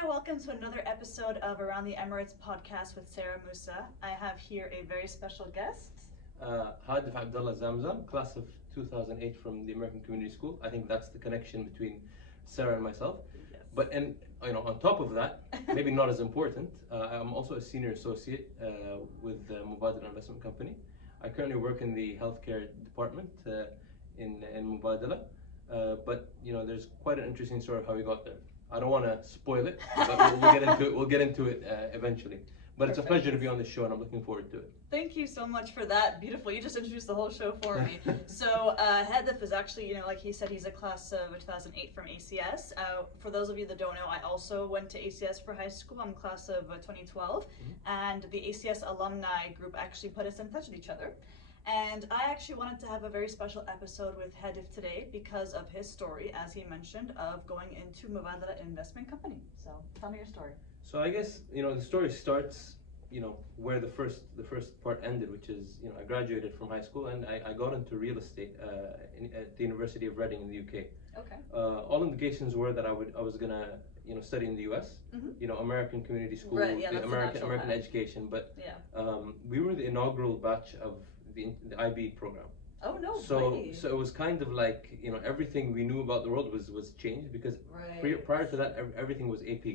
there, welcome to another episode of Around the Emirates podcast with Sara Mousa. I have here a very special guest. Hadif Abdullah Zamzam, class of 2008 from the American Community School. I think that's the connection between Sarah and myself. Yes. But on top of that, maybe not as important, I'm also a senior associate with Mubadala Investment Company. I currently work in the healthcare department in Mubadala. But there's quite an interesting story of how we got there. I don't want to spoil it, but we'll get into it. We'll get into it eventually. But It's a pleasure to be on the show, and I'm looking forward to it. Thank you so much for that. Beautiful. You just introduced the whole show for me. So Hadif is actually, like he said, he's a class of 2008 from ACS. For those of you that don't know, I also went to ACS for high school. I'm class of 2012, and the ACS alumni group actually put us in touch with each other. And I actually wanted to have a very special episode with Hadif today because of his story, as he mentioned, of going into Mubadala Investment Company. So tell me your story. So I guess the story starts where the first part ended, which is I graduated from high school and I got into real estate at the University of Reading in the UK. Okay. All indications were that I was gonna study in the US. American Community School, Right, yeah, the that's American path. education. But Yeah. we were the inaugural batch of the IB program. Oh no. So way. so it was kind of like everything we knew about the world was changed because Right. prior to that everything was AP.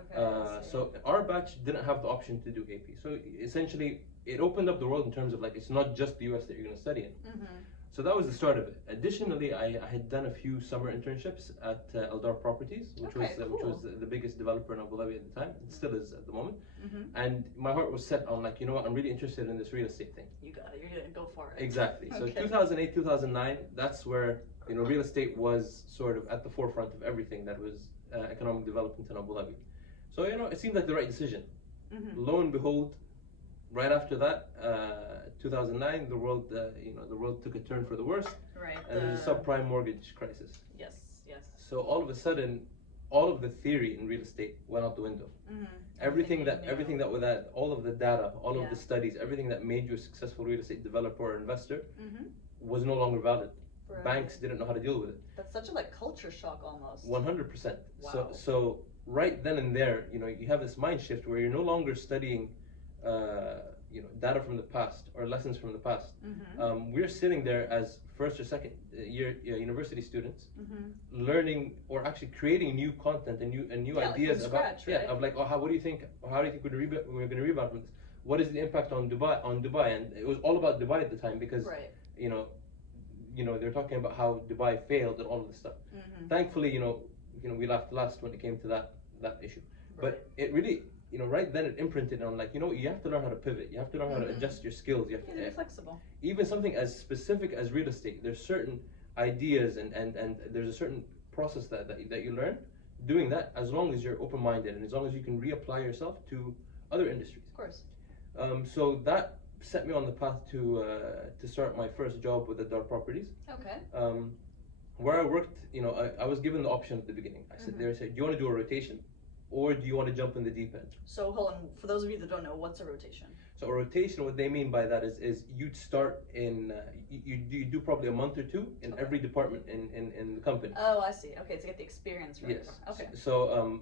Okay. I see. So our batch didn't have the option to do AP. So essentially, it opened up the world in terms of it's not just the US that you're going to study in. So that was the start of it. Additionally, I had done a few summer internships at Dar Properties, which was the biggest developer in Abu Dhabi at the time. It still is at the moment. And my heart was set on I'm really interested in this real estate thing. You got it. You're gonna go for it. Exactly. So Okay. 2008, 2009, that's where real estate was sort of at the forefront of everything that was economic development in Abu Dhabi. So it seemed like the right decision. Lo and behold, right after that, 2009, the world took a turn for the worse, Right. and there's a subprime mortgage crisis. Yes. Yes. So all of a sudden, all of the theory in real estate went out the window. Everything that with that, all of the data, all of the studies, everything that made you a successful real estate developer or investor was no longer valid. Right. Banks didn't know how to deal with it. That's such a culture shock almost. 100%. Wow. So right then and there, you have this mind shift where you're no longer studying, data from the past or lessons from the past. We're sitting there as first or second year university students, learning or actually creating new content and new ideas from about scratch, right? what do you think? How do you think we're going to rebound from this? What is the impact on Dubai? And it was all about Dubai at the time because Right. they're talking about how Dubai failed and all of this stuff. Thankfully, we laughed last when it came to that issue. Right. But it really, right then it imprinted on you have to learn how to pivot. You have to learn how to adjust your skills. You have to Be flexible. even something as specific as real estate. There's certain ideas and there's a certain process that you learn doing that as long as you're open-minded and as long as you can reapply yourself to other industries. Of course. So that set me on the path to start my first job with the Dar Properties. Okay. Where I worked, I was given the option at the beginning. I said, do you want to do a rotation, or do you want to jump in the deep end? So hold on. For those of you that don't know, what's a rotation? So a rotation, what they mean by that is you'd start in, you do probably a month or two in every department in the company. Oh, I see. Okay, to get the experience. Right. Yes. Okay. So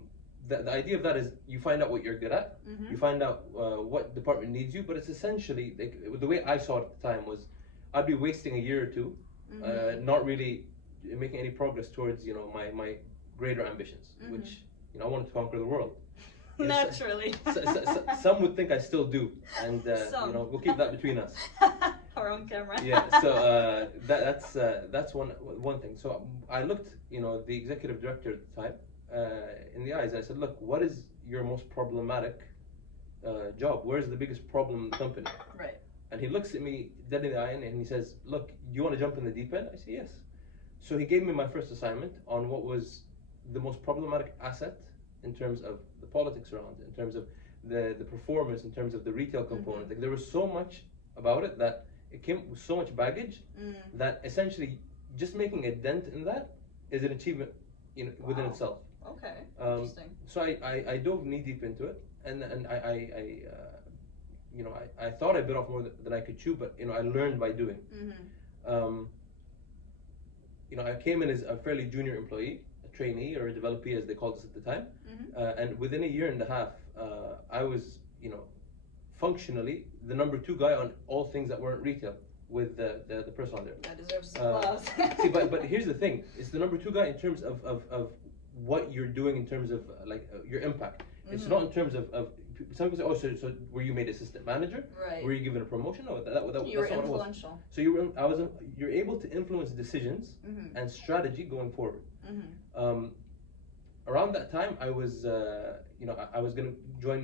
the idea of that is you find out what you're good at, you find out what department needs you, but it's essentially, the way I saw it at the time was, I'd be wasting a year or two, not really making any progress towards my greater ambitions, which I wanted to conquer the world. Naturally. Some would think I still do, and we'll keep that between us. Our own camera. Yeah. So that's one thing. So I looked, the executive director at the time, in the eyes. I said, look, what is your most problematic job? Where's the biggest problem in the company? Right. And he looks at me dead in the eye and he says, look, you want to jump in the deep end? I said, yes. So he gave me my first assignment on what was the most problematic asset in terms of the politics around it, in terms of the performance, in terms of the retail component. Like, there was so much about it that it came with so much baggage that essentially just making a dent in that is an achievement within itself. Okay. Interesting. So I dove knee deep into it, and I thought I bit off more than I could chew, but I learned by doing. I came in as a fairly junior employee, trainee or a developee, as they called us at the time. Mm-hmm. And within a year and a half, I was, functionally the number 2 guy on all things that weren't retail with the person on there. That deserves applause. See, but here's the thing: it's the number 2 guy in terms of what you're doing in terms of your impact. It's not in terms of some people say, oh, so were you made assistant manager? Right. Were you given a promotion? No, You were that's not influential. What it was. So you're able to influence decisions and strategy going forward. Around that time, I was I was gonna join.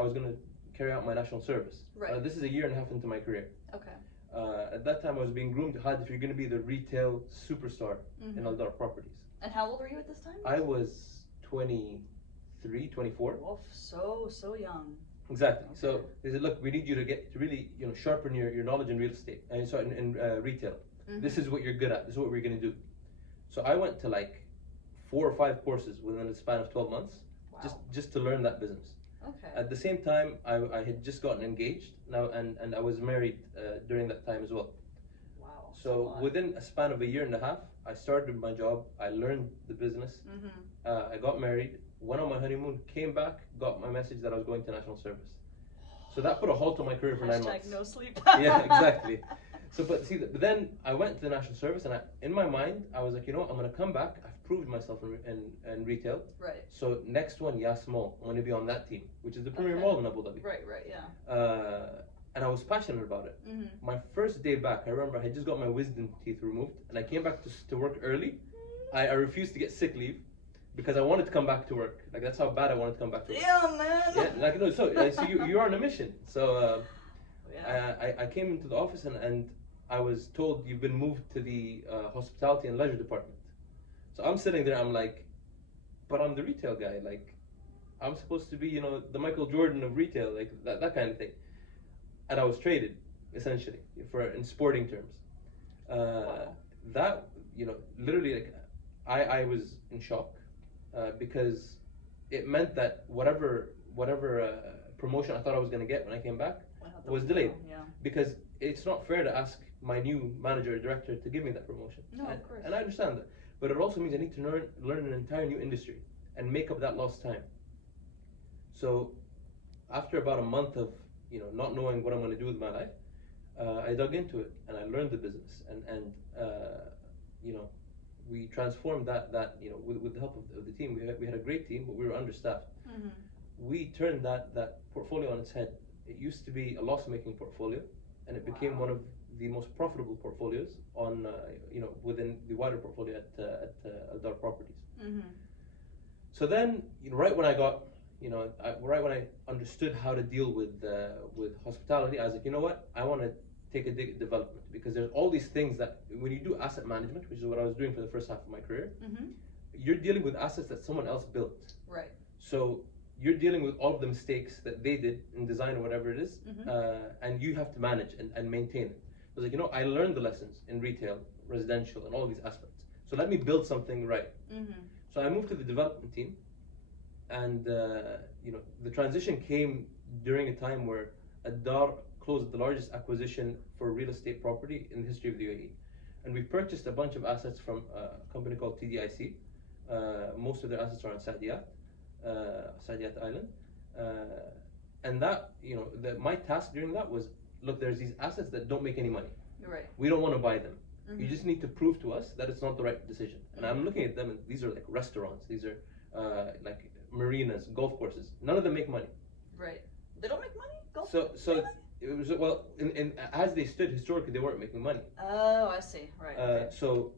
I was gonna carry out my national service. Right. This is a year and a half into my career. Okay. At that time, I was being groomed hard if you're going to be the retail superstar in Dar Properties. And how old were you at this time? I was 23, 24. Oof, so young. Exactly. Okay. So they said, look, we need you to really sharpen your knowledge in real estate and so in retail. This is what you're good at. This is what we're going to do. So I went to like 4 or 5 courses within the span of 12 months, just to learn that business. Okay. At the same time, I had just gotten engaged now, and I was married during that time as well. Wow. So within a span of a year and a half, I started my job. I learned the business. I got married, went on my honeymoon, came back, got my message that I was going to national service. So that put a halt on my career for 9 months. No sleep. Yeah, exactly. So, but then I went to the national service, and in my mind, I was like, I'm going to come back. I've proved myself in retail. Right. So next one, Yas Mall. I'm going to be on that team, which is the premier mall in Abu Dhabi. Right, yeah. And I was passionate about it. My first day back, I remember I had just got my wisdom teeth removed, and I came back to work early. I refused to get sick leave because I wanted to come back to work. Like, that's how bad I wanted to come back to work. Yeah, man. Yeah, like, no, so you are on a mission. So I came into the office and I was told you've been moved to the hospitality and leisure department. So I'm sitting there, I'm like, but I'm the retail guy. Like, I'm supposed to be, the Michael Jordan of retail, like that kind of thing. And I was traded, essentially, in sporting terms. That, literally, like, I was in shock because it meant that whatever promotion I thought I was going to get when I came back was delayed. Yeah. Because it's not fair to ask my new manager or director to give me that promotion. No, of course. And I understand that. But it also means I need to learn an entire new industry and make up that lost time. So after about a month of not knowing what I'm going to do with my life, I dug into it and I learned the business and we transformed that with the help of the team. We had a great team, but we were understaffed. We turned that portfolio on its head. It used to be a loss-making portfolio, and it became one of the most profitable portfolios on within the wider portfolio at Dar Properties. So then, right when I got right when I understood how to deal with hospitality, I was like, you know what, I want to take a dig at development, because there's all these things that when you do asset management, which is what I was doing for the first half of my career, you're dealing with assets that someone else built. Right. So you're dealing with all of the mistakes that they did in design or whatever it is, and you have to manage and maintain it. I was like, I learned the lessons in retail, residential, and all these aspects. So let me build something right. So I moved to the development team, and the transition came during a time where Dar closed the largest acquisition for real estate property in the history of the UAE, and we purchased a bunch of assets from a company called TDIC. Most of their assets are on Saadiyat Island, and that my task during that was, look, there's these assets that don't make any money. Right. We don't want to buy them. You just need to prove to us that it's not the right decision. And I'm looking at them, and these are like restaurants. These are like marinas, golf courses. None of them make money. Right. They don't make money? Golf? So it was, well, in as they stood historically, they weren't making money. Oh, I see. Right. Okay. So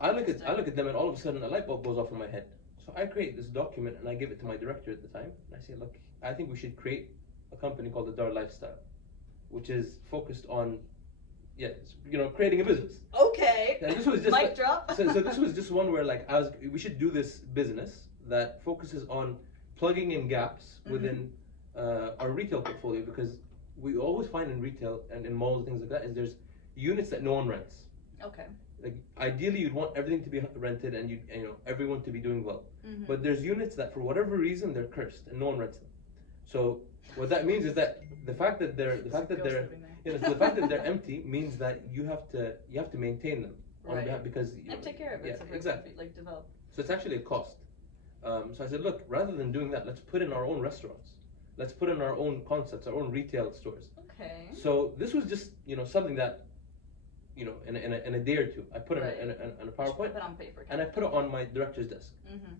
I look at them, and all of a sudden a light bulb goes off in my head. So I create this document and I give it to my director at the time. And I say, look, I think we should create a company called the Dar Lifestyle, which is focused on, creating a business. Okay. And this was just mic drop. so this was just one where we should do this business that focuses on plugging in gaps within our retail portfolio, because we always find in retail and in malls and things like that is there's units that no one rents. Okay. Like ideally you'd want everything to be rented and everyone to be doing well. But there's units that for whatever reason they're cursed and no one rents them. So what that means is that the fact that they're empty means that you have to maintain them on behalf, because and take care of it. Yeah, exactly. Like develop. So it's actually a cost. So I said, look, rather than doing that, let's put in our own restaurants. Let's put in our own concepts, our own retail stores. Okay. So this was just, something that, in a day or two, I put Right. in a PowerPoint, Put it on paper. and I put it on my director's desk. Mm-hmm.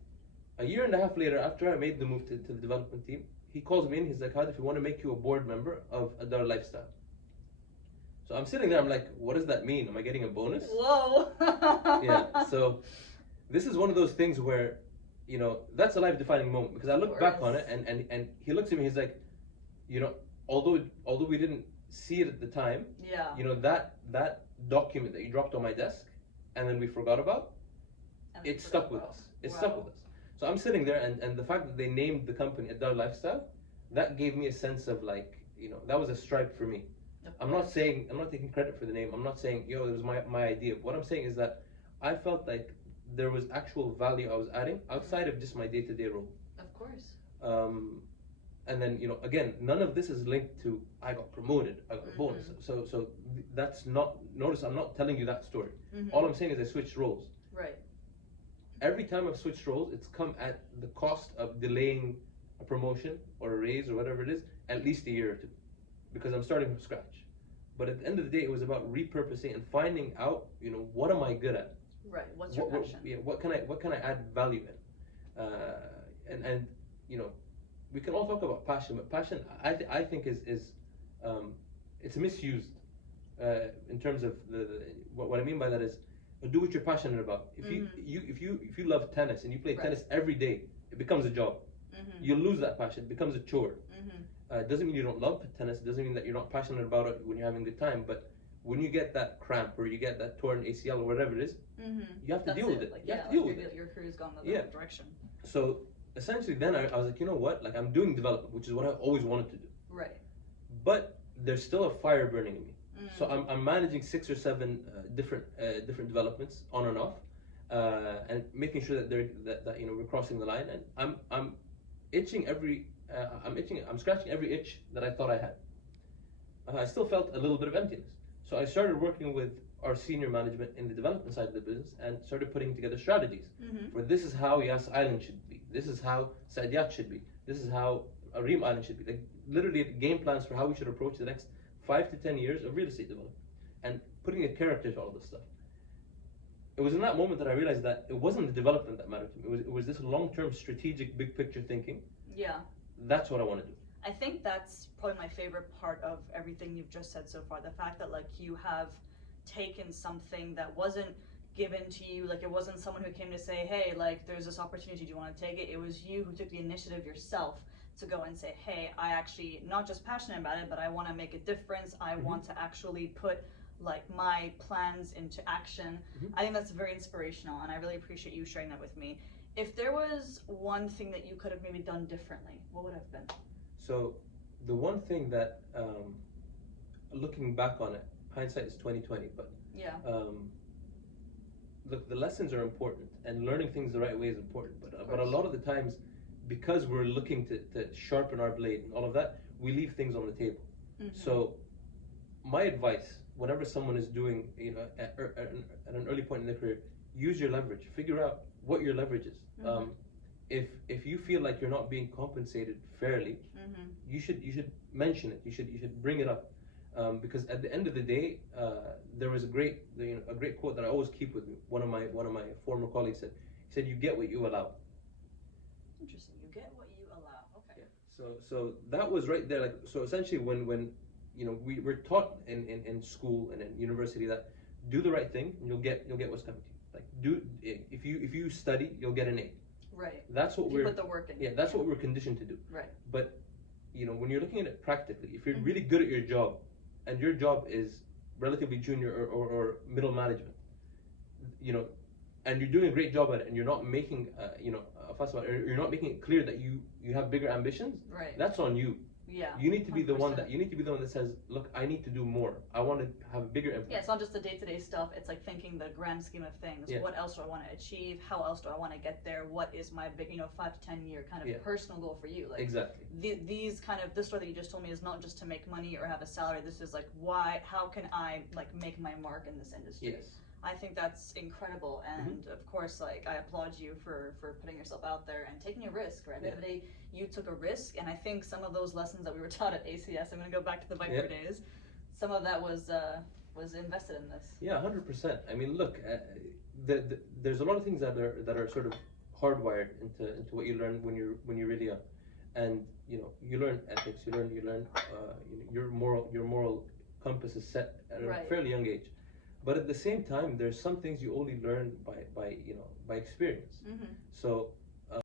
A year and a half later, after I made the move to the development team, he calls me in. He's like, "Hadif, we want to make you a board member of Dar Lifestyle." So I'm sitting there. I'm like, "What does that mean? Am I getting a bonus?" Whoa. Yeah. So this is one of those things where, that's a life-defining moment, because I look back on it, and he looks at me. He's like, although we didn't see it at the time, Yeah. That document that you dropped on my desk, and then we forgot about, it stuck with us. It stuck with us. So I'm sitting there, and the fact that they named the company Dar Lifestyle, that gave me a sense of that was a stripe for me. I'm not taking credit for the name. I'm not saying, it was my idea. What I'm saying is that I felt like there was actual value I was adding outside of just my day-to-day role. Of course. And then, again, none of this is linked to I got promoted, I got a bonus. So that's not, notice I'm not telling you that story. Mm-hmm. All I'm saying is I switched roles. Right. Every time I've switched roles, it's come at the cost of delaying a promotion or a raise or whatever it is, at least a year or two, because I'm starting from scratch. But at the end of the day, it was about repurposing and finding out, what am I good at? Right. What's your passion? What can I add value in? And we can all talk about passion, but passion I think is it's misused in terms of what I mean by that is, do what you're passionate about. If you love tennis and you play tennis every day, it becomes a job. Mm-hmm. You lose that passion. It becomes a chore. Mm-hmm. It doesn't mean you don't love tennis. It doesn't mean that you're not passionate about it when you're having a good time. But when you get that cramp or you get that torn ACL or whatever it is, you have to deal with it. You have to deal with it. Your career's gone the other direction. So essentially, then I was like, you know what? Like, I'm doing development, which is what I always wanted to do. Right. But there's still a fire burning in me. So I'm managing 6 or 7 different developments on and off, and making sure that we're crossing the line. And I'm scratching every itch that I thought I had. I still felt a little bit of emptiness. So I started working with our senior management in the development side of the business and started putting together strategies. For this is how Yas Island should be. This is how Saadiyat should be. This is how Reem Island should be. Like, literally game plans for how we should approach the next 5 to 10 years of real estate development, and putting a character to all this stuff. It was in that moment that I realized that it wasn't the development that mattered to me. It was this long-term strategic big picture thinking. Yeah. That's what I want to do. I think that's probably my favorite part of everything you've just said so far. The fact that you have taken something that wasn't given to you, it wasn't someone who came to say, hey, there's this opportunity, do you want to take it? It was you who took the initiative yourself to go and say, hey, I actually not just passionate about it, but I want to make a difference. I want to actually put my plans into action. I think that's very inspirational, and I really appreciate you sharing that with me. If there was one thing that you could have maybe done differently, what would it have been? So the one thing that, looking back on it, hindsight is 20/20, but look, the lessons are important, and learning things the right way is important. But a lot of the times, because we're looking to sharpen our blade and all of that, we leave things on the table. So my advice, whenever someone is doing, at an early point in their career, use your leverage. Figure out what your leverage is. If you feel like you're not being compensated fairly, you should mention it. You should bring it up, because at the end of the day, there was a great quote that I always keep with me. One of my former colleagues said. He said, "You get what you allow." Interesting. You get what you allow. Okay. Yeah. So that was right there. So essentially, when we were taught in school and in university that do the right thing and you'll get what's coming to you. If you study, you'll get an A. Right. That's what you put the work in. Yeah, that's what we're conditioned to do. Right. But when you're looking at it practically, if you're really good at your job, and your job is relatively junior or middle management, and you're doing a great job at it, and you're not making a fuss about it, or you're not making it clear that you have bigger ambitions. Right. That's on you. Yeah. You need to be the one that says, look, I need to do more. I want to have a bigger impact. Yeah, it's not just the day-to-day stuff. It's thinking the grand scheme of things. Yeah. What else do I want to achieve? How else do I want to get there? What is my big, 5 to 10 year kind of personal goal for you? Exactly. This story that you just told me is not just to make money or have a salary. This is how can I make my mark in this industry? Yes. I think that's incredible, and of course, like, I applaud you for putting yourself out there and taking a risk, right? At the end of the day, you took a risk, and I think some of those lessons that we were taught at ACS, I'm gonna go back to the Viper days, some of that was invested in this. Yeah, 100%. I mean, look, there's a lot of things that are sort of hardwired into what you learn when you're really young, and you know, you learn ethics, you learn your moral compass is set at a fairly young age. But at the same time, there's some things you only learn by experience. So